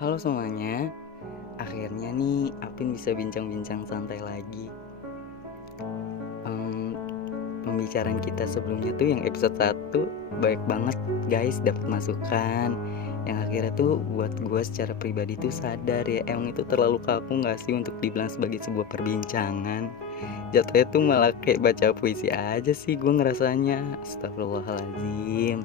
Halo semuanya, akhirnya nih Apin bisa bincang-bincang santai lagi. Em, Pembicaraan kita sebelumnya tuh yang episode 1 baik banget guys, dapat masukan yang akhirnya tuh buat gue secara pribadi tuh sadar ya, emang itu terlalu kaku gak sih untuk dibilang sebagai sebuah perbincangan. Jatuhnya tuh malah kayak baca puisi aja sih gue ngerasanya. Astagfirullahaladzim.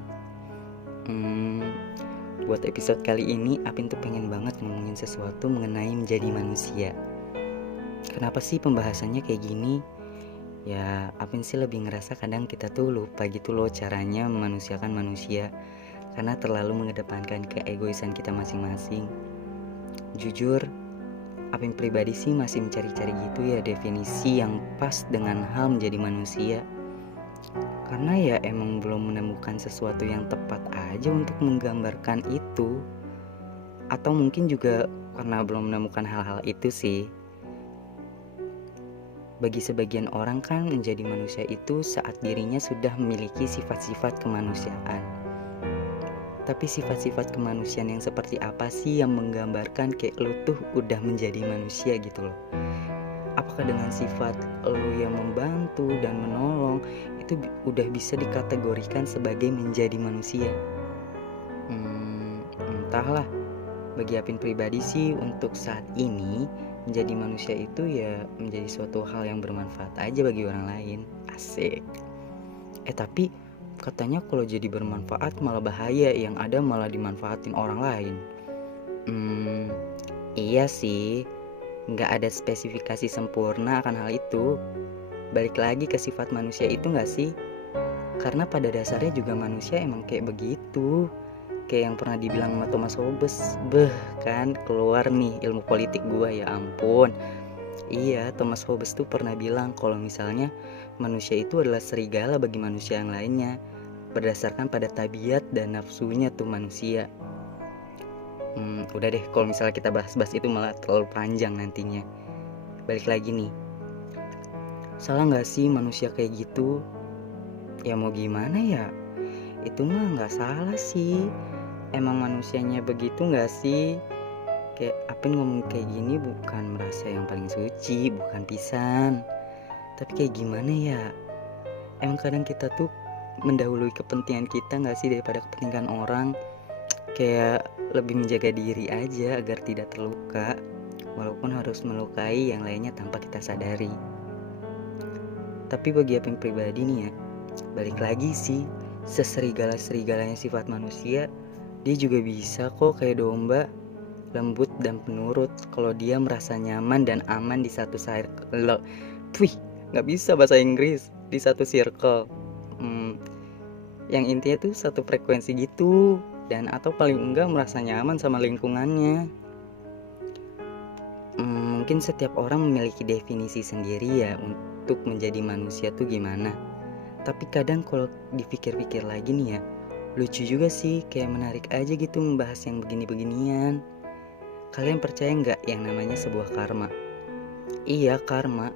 Buat episode kali ini, Apin tuh pengen banget ngomongin sesuatu mengenai menjadi manusia. Kenapa sih pembahasannya kayak gini? Ya, Apin sih lebih ngerasa kadang kita tuh lupa gitu loh caranya memanusiakan manusia, karena terlalu mengedepankan keegoisan kita masing-masing. Jujur, Apin pribadi sih masih mencari-cari gitu ya definisi yang pas dengan hal menjadi manusia. Karena ya emang belum menemukan sesuatu yang tepat aja untuk menggambarkan itu. Atau mungkin juga karena belum menemukan hal-hal itu sih. Bagi sebagian orang kan menjadi manusia itu saat dirinya sudah memiliki sifat-sifat kemanusiaan. Tapi sifat-sifat kemanusiaan yang seperti apa sih yang menggambarkan kayak lu tuh udah menjadi manusia gitu loh. Apakah dengan sifat lu yang membantu dan menolong itu udah bisa dikategorikan sebagai menjadi manusia? Entahlah. Bagi Apin pribadi sih untuk saat ini menjadi manusia itu ya menjadi suatu hal yang bermanfaat aja bagi orang lain. Asik. Tapi katanya kalau jadi bermanfaat malah bahaya, yang ada malah dimanfaatin orang lain. Iya sih, nggak ada spesifikasi sempurna akan hal itu. Balik lagi ke sifat manusia itu nggak sih? Karena pada dasarnya juga manusia emang kayak begitu. Kayak yang pernah dibilang sama Thomas Hobbes. Kan keluar nih ilmu politik gua, ya ampun. Iya, Thomas Hobbes tuh pernah bilang kalau misalnya manusia itu adalah serigala bagi manusia yang lainnya, berdasarkan pada tabiat dan nafsunya tuh manusia. Udah deh, kalau misalnya kita bahas-bahas itu malah terlalu panjang nantinya. Balik lagi nih, salah gak sih manusia kayak gitu? Ya mau gimana ya, itu mah gak salah sih. Emang manusianya begitu gak sih? Kayak Apin ngomong kayak gini bukan merasa yang paling suci, bukan pisan. Tapi kayak gimana ya, emang kadang kita tuh mendahului kepentingan kita gak sih daripada kepentingan orang. Kayak lebih menjaga diri aja agar tidak terluka, walaupun harus melukai yang lainnya tanpa kita sadari. Tapi bagi Apin pribadi nih ya, balik lagi sih, seserigala-serigalanya sifat manusia, dia juga bisa kok kayak domba, lembut dan penurut kalau dia merasa nyaman dan aman di satu circle. Gak bisa bahasa Inggris. Di satu circle, yang intinya tuh satu frekuensi gitu, dan atau paling enggak merasa nyaman sama lingkungannya. Mungkin setiap orang memiliki definisi sendiri ya untuk menjadi manusia tuh gimana. Tapi kadang kalau dipikir-pikir lagi nih ya, lucu juga sih, kayak menarik aja gitu membahas yang begini-beginian. Kalian percaya nggak yang namanya sebuah karma? Iya, karma.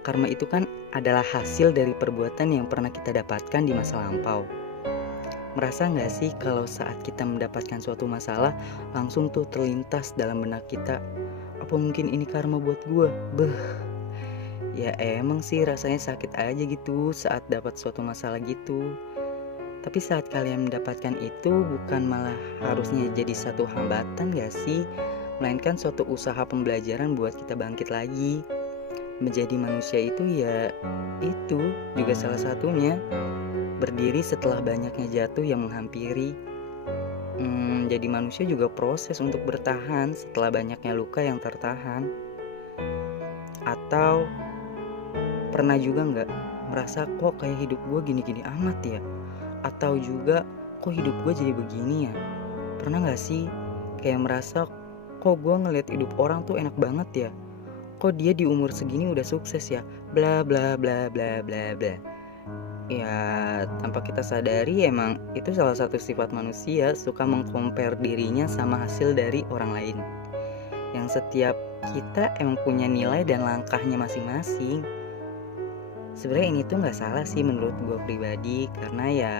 Karma itu kan adalah hasil dari perbuatan yang pernah kita dapatkan di masa lampau. Merasa nggak sih kalau saat kita mendapatkan suatu masalah, langsung tuh terlintas dalam benak kita, apa mungkin ini karma buat gue? Ya emang sih rasanya sakit aja gitu saat dapat suatu masalah gitu. Tapi saat kalian mendapatkan itu bukan malah harusnya jadi satu hambatan gak sih? Melainkan suatu usaha pembelajaran buat kita bangkit lagi. Menjadi manusia itu ya itu juga salah satunya. Berdiri setelah banyaknya jatuh yang menghampiri. Jadi manusia juga proses untuk bertahan setelah banyaknya luka yang tertahan. Atau pernah juga gak merasa kok kayak hidup gue gini-gini amat ya? Atau juga kok hidup gue jadi begini ya? Pernah gak sih kayak merasa kok gue ngeliat hidup orang tuh enak banget ya? Kok dia di umur segini udah sukses ya? Bla bla bla bla bla bla. Ya tanpa kita sadari emang itu salah satu sifat manusia, suka mengcompare dirinya sama hasil dari orang lain. Yang setiap kita emang punya nilai dan langkahnya masing-masing. Sebenarnya ini tuh gak salah sih menurut gue pribadi, karena ya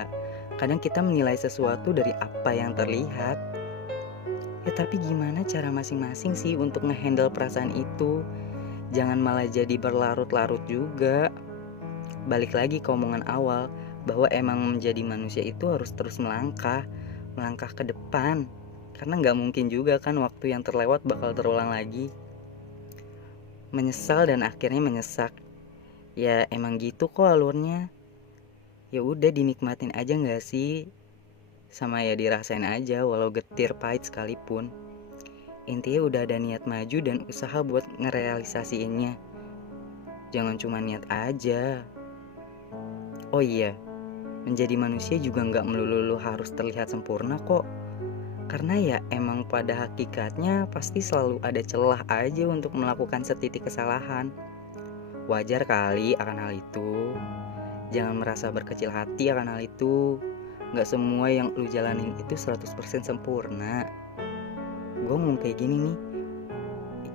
kadang kita menilai sesuatu dari apa yang terlihat. Ya tapi gimana cara masing-masing sih untuk ngehandle perasaan itu? Jangan malah jadi berlarut-larut juga. Balik lagi ke omongan awal, bahwa emang menjadi manusia itu harus terus melangkah ke depan. Karena gak mungkin juga kan waktu yang terlewat bakal terulang lagi. Menyesal dan akhirnya menyesak. Ya emang gitu kok alurnya. Ya udah dinikmatin aja gak sih? Sama ya dirasain aja walau getir pahit sekalipun. Intinya udah ada niat maju dan usaha buat ngerealisasiinnya. Jangan cuma niat aja. Oh iya, menjadi manusia juga gak melulu harus terlihat sempurna kok. Karena ya emang pada hakikatnya pasti selalu ada celah aja untuk melakukan setitik kesalahan. Wajar kali akan hal itu. Jangan merasa berkecil hati akan hal itu. Gak semua yang lu jalanin itu 100% sempurna. Gue ngomong kayak gini nih,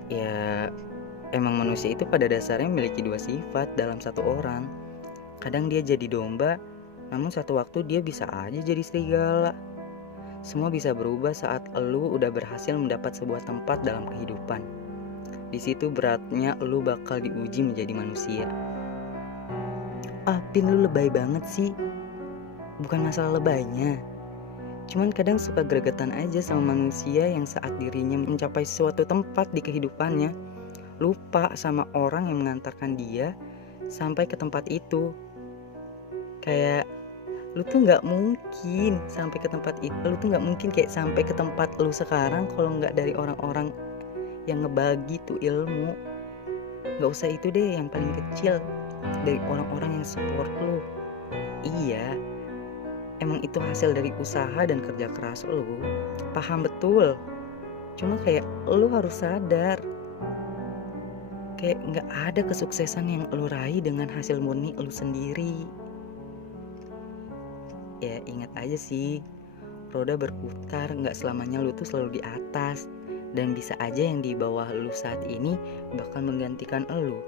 ya emang manusia itu pada dasarnya memiliki dua sifat dalam satu orang. Kadang dia jadi domba, namun satu waktu dia bisa aja jadi serigala. Semua bisa berubah saat elu udah berhasil mendapat sebuah tempat dalam kehidupan. Di situ beratnya elu bakal diuji menjadi manusia. Pin lu lebay banget sih. Bukan masalah lebaynya, cuman kadang suka gregetan aja sama manusia yang saat dirinya mencapai suatu tempat di kehidupannya, lupa sama orang yang mengantarkan dia sampai ke tempat itu. Kayak lu tuh gak mungkin sampai ke tempat itu. Lu tuh gak mungkin kayak sampai ke tempat lu sekarang kalau gak dari orang-orang yang ngebagi tuh ilmu. Gak usah itu deh, yang paling kecil dari orang-orang yang support lu. Iya, emang itu hasil dari usaha dan kerja keras lu. Paham betul. Cuma kayak lu harus sadar, kayak gak ada kesuksesan yang lu raih dengan hasil murni lu sendiri. Ya ingat aja sih, roda berputar, gak selamanya lu tuh selalu di atas. Dan bisa aja yang di bawah lu saat ini bakal menggantikan lu.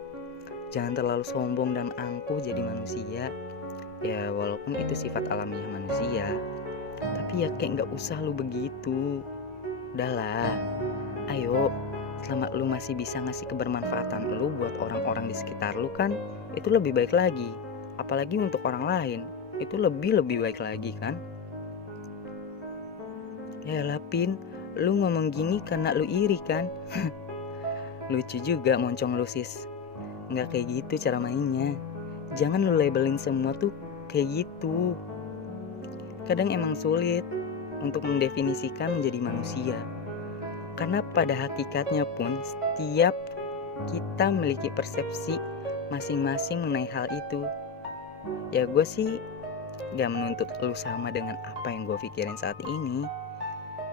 Jangan terlalu sombong dan angkuh jadi manusia. Ya walaupun itu sifat alamiah manusia, tapi ya kayak gak usah lu begitu. Udahlah, ayo, selama lu masih bisa ngasih kebermanfaatan lu buat orang-orang di sekitar lu kan, itu lebih baik lagi. Apalagi untuk orang lain, itu lebih baik lagi kan. Ya Lapin, lu ngomong gini karena lu iri kan? Lucu juga moncong lu sis. Nggak kayak gitu cara mainnya. Jangan lu labelin semua tuh kayak gitu. Kadang emang sulit untuk mendefinisikan menjadi manusia. Karena pada hakikatnya pun setiap kita memiliki persepsi masing-masing mengenai hal itu. Ya gue sih gak menuntut lu sama dengan apa yang gue pikirin saat ini.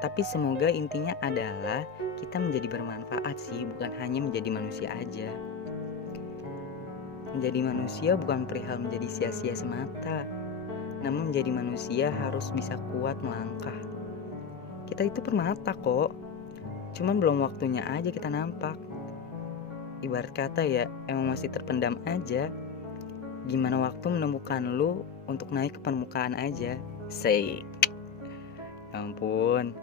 Tapi semoga intinya adalah kita menjadi bermanfaat sih, bukan hanya menjadi manusia aja. Menjadi manusia bukan perihal menjadi sia-sia semata, namun menjadi manusia harus bisa kuat melangkah. Kita itu permata kok, cuman belum waktunya aja kita nampak. Ibarat kata ya, emang masih terpendam aja. Gimana waktu menemukan lu untuk naik ke permukaan aja. Say, ampun.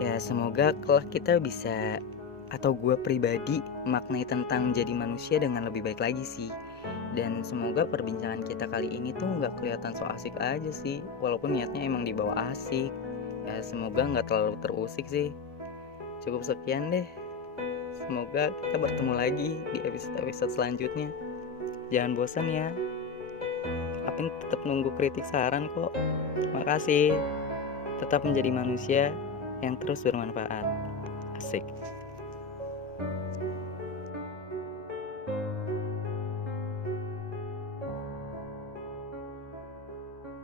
Ya semoga kelak kita bisa, atau gue pribadi, maknai tentang menjadi manusia dengan lebih baik lagi sih. Dan semoga perbincangan kita kali ini tuh gak kelihatan so asik aja sih, walaupun niatnya emang dibawa asik. Ya semoga gak terlalu terusik sih. Cukup sekian deh. Semoga kita bertemu lagi di episode selanjutnya. Jangan bosan ya. Apin tetap nunggu kritik saran kok. Makasih. Tetap menjadi manusia yang terus bermanfaat. Asik.